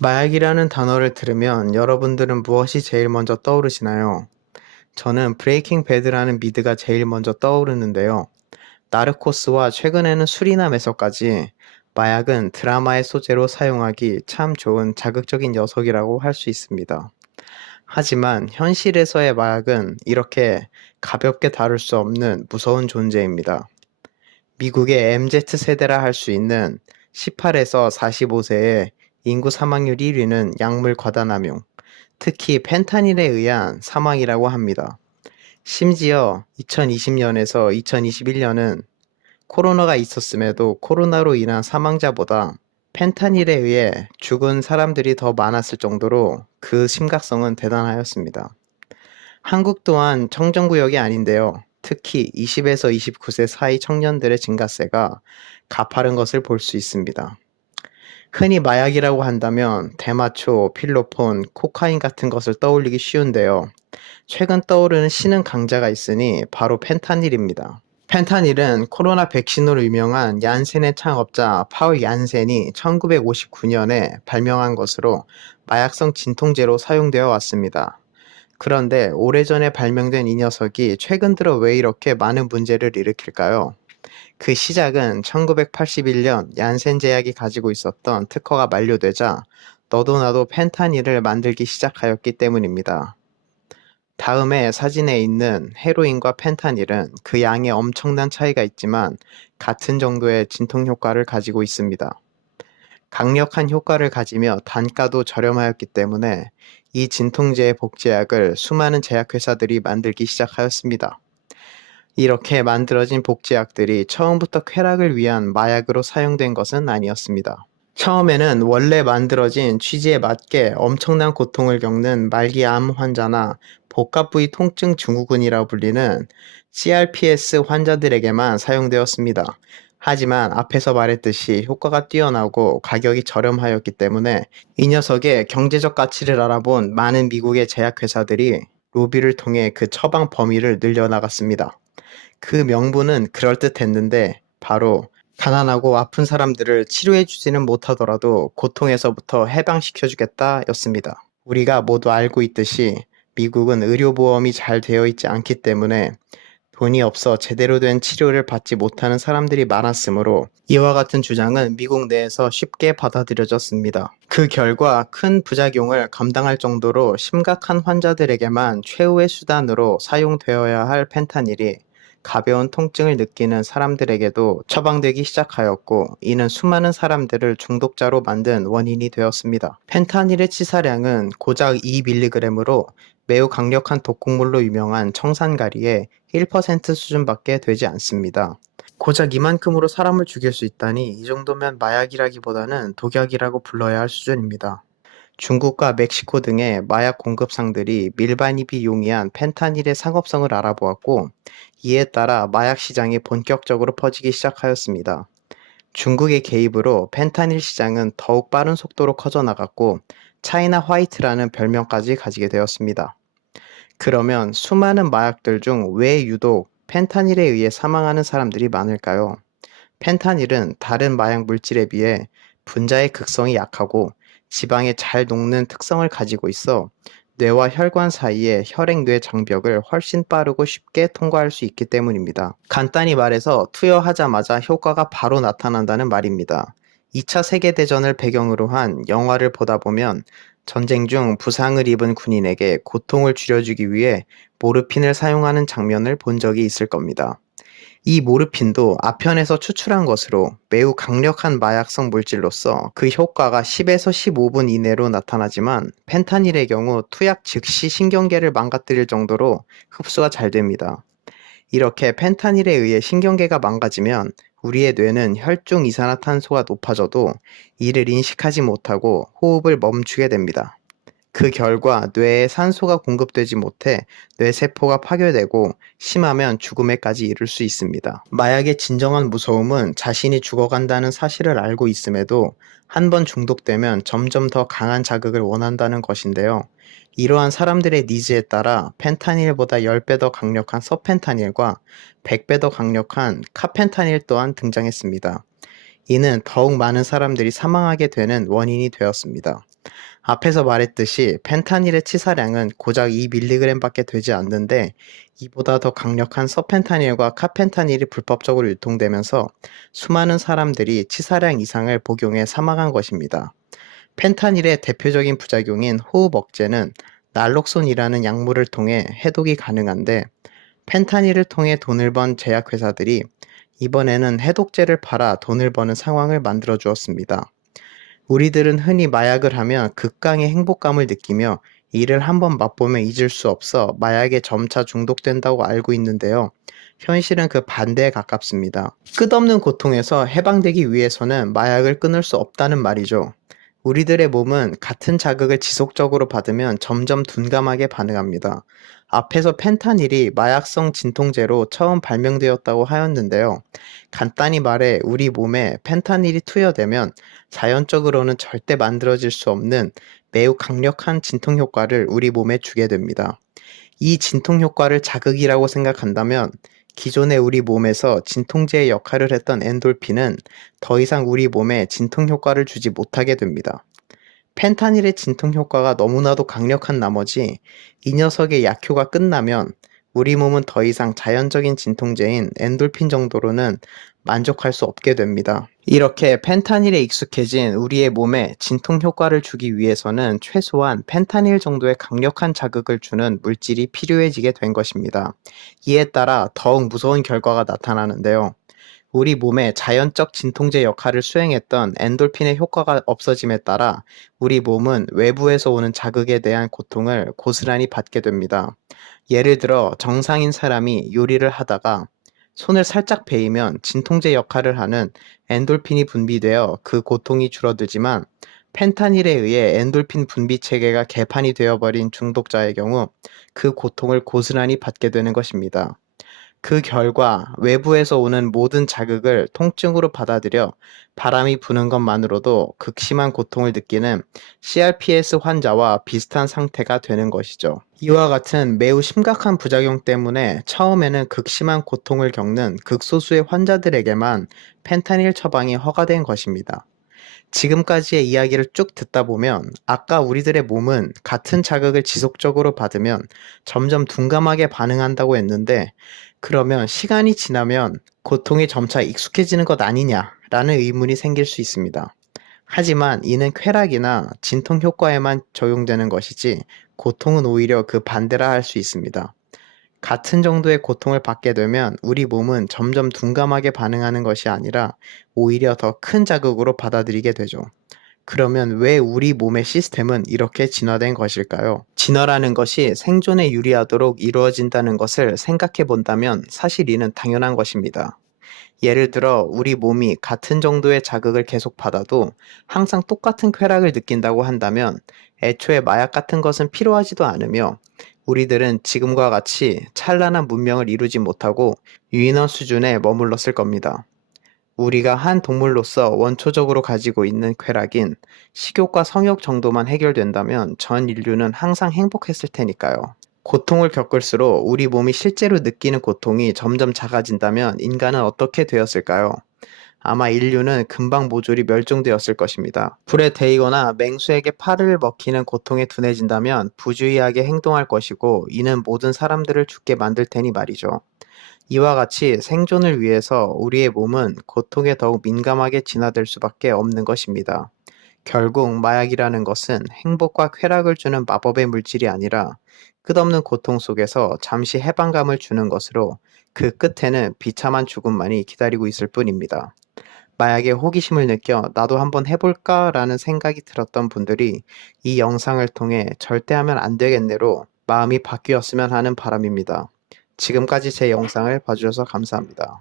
마약이라는 단어를 들으면 여러분들은 무엇이 제일 먼저 떠오르시나요? 저는 브레이킹 배드라는 미드가 제일 먼저 떠오르는데요. 나르코스와 최근에는 술이나 매서까지 마약은 드라마의 소재로 사용하기 참 좋은 자극적인 녀석이라고 할 수 있습니다. 하지만 현실에서의 마약은 이렇게 가볍게 다룰 수 없는 무서운 존재입니다. 미국의 MZ세대라 할 수 있는 18에서 45세의 인구 사망률 1위는 약물 과다남용, 특히 펜타닐에 의한 사망이라고 합니다. 심지어 2020년에서 2021년은 코로나가 있었음에도 코로나로 인한 사망자보다 펜타닐에 의해 죽은 사람들이 더 많았을 정도로 그 심각성은 대단하였습니다. 한국 또한 청정구역이 아닌데요. 특히 20에서 29세 사이 청년들의 증가세가 가파른 것을 볼 수 있습니다. 흔히 마약이라고 한다면 대마초, 필로폰, 코카인 같은 것을 떠올리기 쉬운데요. 최근 떠오르는 신흥 강자가 있으니 바로 펜타닐입니다. 펜타닐은 코로나 백신으로 유명한 얀센의 창업자 파울 얀센이 1959년에 발명한 것으로 마약성 진통제로 사용되어 왔습니다. 그런데 오래전에 발명된 이 녀석이 최근 들어 왜 이렇게 많은 문제를 일으킬까요? 그 시작은 1981년 얀센 제약이 가지고 있었던 특허가 만료되자 너도 나도 펜타닐을 만들기 시작하였기 때문입니다. 다음에 사진에 있는 헤로인과 펜타닐은 그 양에 엄청난 차이가 있지만 같은 정도의 진통 효과를 가지고 있습니다. 강력한 효과를 가지며 단가도 저렴하였기 때문에 이 진통제의 복제약을 수많은 제약회사들이 만들기 시작하였습니다. 이렇게 만들어진 복제약들이 처음부터 쾌락을 위한 마약으로 사용된 것은 아니었습니다. 처음에는 원래 만들어진 취지에 맞게 엄청난 고통을 겪는 말기 암 환자나 복합 부위 통증 증후군이라 불리는 CRPS 환자들에게만 사용되었습니다. 하지만 앞에서 말했듯이 효과가 뛰어나고 가격이 저렴하였기 때문에 이 녀석의 경제적 가치를 알아본 많은 미국의 제약회사들이 로비를 통해 그 처방 범위를 늘려나갔습니다. 그 명분은 그럴듯했는데 바로 가난하고 아픈 사람들을 치료해주지는 못하더라도 고통에서부터 해방시켜주겠다 였습니다. 우리가 모두 알고 있듯이 미국은 의료보험이 잘 되어 있지 않기 때문에 돈이 없어 제대로 된 치료를 받지 못하는 사람들이 많았으므로 이와 같은 주장은 미국 내에서 쉽게 받아들여졌습니다. 그 결과 큰 부작용을 감당할 정도로 심각한 환자들에게만 최후의 수단으로 사용되어야 할 펜타닐이 가벼운 통증을 느끼는 사람들에게도 처방되기 시작하였고, 이는 수많은 사람들을 중독자로 만든 원인이 되었습니다. 펜타닐의 치사량은 고작 2mg으로 매우 강력한 독극물로 유명한 청산가리의 1% 수준밖에 되지 않습니다. 고작 이만큼으로 사람을 죽일 수 있다니 이 정도면 마약이라기보다는 독약이라고 불러야 할 수준입니다. 중국과 멕시코 등의 마약 공급상들이 밀반입이 용이한 펜타닐의 상업성을 알아보았고, 이에 따라 마약 시장이 본격적으로 퍼지기 시작하였습니다. 중국의 개입으로 펜타닐 시장은 더욱 빠른 속도로 커져나갔고, 차이나 화이트라는 별명까지 가지게 되었습니다. 그러면 수많은 마약들 중 왜 유독 펜타닐에 의해 사망하는 사람들이 많을까요? 펜타닐은 다른 마약 물질에 비해 분자의 극성이 약하고 지방에 잘 녹는 특성을 가지고 있어 뇌와 혈관 사이의 혈액-뇌 장벽을 훨씬 빠르고 쉽게 통과할 수 있기 때문입니다. 간단히 말해서 투여하자마자 효과가 바로 나타난다는 말입니다. 2차 세계대전을 배경으로 한 영화를 보다 보면 전쟁 중 부상을 입은 군인에게 고통을 줄여주기 위해 모르핀을 사용하는 장면을 본 적이 있을 겁니다. 이 모르핀도 아편에서 추출한 것으로 매우 강력한 마약성 물질로서 그 효과가 10에서 15분 이내로 나타나지만 펜타닐의 경우 투약 즉시 신경계를 망가뜨릴 정도로 흡수가 잘 됩니다. 이렇게 펜타닐에 의해 신경계가 망가지면 우리의 뇌는 혈중 이산화탄소가 높아져도 이를 인식하지 못하고 호흡을 멈추게 됩니다. 그 결과 뇌에 산소가 공급되지 못해 뇌세포가 파괴되고 심하면 죽음에까지 이를 수 있습니다. 마약의 진정한 무서움은 자신이 죽어간다는 사실을 알고 있음에도 한 번 중독되면 점점 더 강한 자극을 원한다는 것인데요. 이러한 사람들의 니즈에 따라 펜타닐보다 10배 더 강력한 서펜타닐과 100배 더 강력한 카펜타닐 또한 등장했습니다. 이는 더욱 많은 사람들이 사망하게 되는 원인이 되었습니다. 앞에서 말했듯이 펜타닐의 치사량은 고작 2mg밖에 되지 않는데 이보다 더 강력한 서펜타닐과 카펜타닐이 불법적으로 유통되면서 수많은 사람들이 치사량 이상을 복용해 사망한 것입니다. 펜타닐의 대표적인 부작용인 호흡 억제는 날록손이라는 약물을 통해 해독이 가능한데 펜타닐을 통해 돈을 번 제약회사들이 이번에는 해독제를 팔아 돈을 버는 상황을 만들어 주었습니다. 우리들은 흔히 마약을 하면 극강의 행복감을 느끼며 이를 한번 맛보면 잊을 수 없어 마약에 점차 중독된다고 알고 있는데요. 현실은 그 반대에 가깝습니다. 끝없는 고통에서 해방되기 위해서는 마약을 끊을 수 없다는 말이죠. 우리들의 몸은 같은 자극을 지속적으로 받으면 점점 둔감하게 반응합니다. 앞에서 펜타닐이 마약성 진통제로 처음 발명되었다고 하였는데요. 간단히 말해 우리 몸에 펜타닐이 투여되면 자연적으로는 절대 만들어질 수 없는 매우 강력한 진통 효과를 우리 몸에 주게 됩니다. 이 진통 효과를 자극이라고 생각한다면 기존의 우리 몸에서 진통제의 역할을 했던 엔돌핀은 더 이상 우리 몸에 진통 효과를 주지 못하게 됩니다. 펜타닐의 진통 효과가 너무나도 강력한 나머지 이 녀석의 약효가 끝나면 우리 몸은 더 이상 자연적인 진통제인 엔돌핀 정도로는 만족할 수 없게 됩니다. 이렇게 펜타닐에 익숙해진 우리의 몸에 진통 효과를 주기 위해서는 최소한 펜타닐 정도의 강력한 자극을 주는 물질이 필요해지게 된 것입니다. 이에 따라 더욱 무서운 결과가 나타나는데요. 우리 몸에 자연적 진통제 역할을 수행했던 엔돌핀의 효과가 없어짐에 따라 우리 몸은 외부에서 오는 자극에 대한 고통을 고스란히 받게 됩니다. 예를 들어 정상인 사람이 요리를 하다가 손을 살짝 베이면 진통제 역할을 하는 엔돌핀이 분비되어 그 고통이 줄어들지만 펜타닐에 의해 엔돌핀 분비 체계가 개판이 되어버린 중독자의 경우 그 고통을 고스란히 받게 되는 것입니다. 그 결과 외부에서 오는 모든 자극을 통증으로 받아들여 바람이 부는 것만으로도 극심한 고통을 느끼는 CRPS 환자와 비슷한 상태가 되는 것이죠. 이와 같은 매우 심각한 부작용 때문에 처음에는 극심한 고통을 겪는 극소수의 환자들에게만 펜타닐 처방이 허가된 것입니다. 지금까지의 이야기를 쭉 듣다 보면 아까 우리들의 몸은 같은 자극을 지속적으로 받으면 점점 둔감하게 반응한다고 했는데 그러면 시간이 지나면 고통이 점차 익숙해지는 것 아니냐라는 의문이 생길 수 있습니다. 하지만 이는 쾌락이나 진통 효과에만 적용되는 것이지 고통은 오히려 그 반대라 할 수 있습니다. 같은 정도의 고통을 받게 되면 우리 몸은 점점 둔감하게 반응하는 것이 아니라 오히려 더 큰 자극으로 받아들이게 되죠. 그러면 왜 우리 몸의 시스템은 이렇게 진화된 것일까요? 진화라는 것이 생존에 유리하도록 이루어진다는 것을 생각해 본다면 사실 이는 당연한 것입니다. 예를 들어 우리 몸이 같은 정도의 자극을 계속 받아도 항상 똑같은 쾌락을 느낀다고 한다면 애초에 마약 같은 것은 필요하지도 않으며 우리들은 지금과 같이 찬란한 문명을 이루지 못하고 유인원 수준에 머물렀을 겁니다. 우리가 한 동물로서 원초적으로 가지고 있는 쾌락인 식욕과 성욕 정도만 해결된다면 전 인류는 항상 행복했을 테니까요. 고통을 겪을수록 우리 몸이 실제로 느끼는 고통이 점점 작아진다면 인간은 어떻게 되었을까요? 아마 인류는 금방 모조리 멸종되었을 것입니다. 불에 데이거나 맹수에게 팔을 먹히는 고통에 둔해진다면 부주의하게 행동할 것이고 이는 모든 사람들을 죽게 만들 테니 말이죠. 이와 같이 생존을 위해서 우리의 몸은 고통에 더욱 민감하게 진화될 수밖에 없는 것입니다. 결국 마약이라는 것은 행복과 쾌락을 주는 마법의 물질이 아니라 끝없는 고통 속에서 잠시 해방감을 주는 것으로 그 끝에는 비참한 죽음만이 기다리고 있을 뿐입니다. 마약에 호기심을 느껴 나도 한번 해볼까 라는 생각이 들었던 분들이 이 영상을 통해 절대 하면 안 되겠네로 마음이 바뀌었으면 하는 바람입니다. 지금까지 제 영상을 봐주셔서 감사합니다.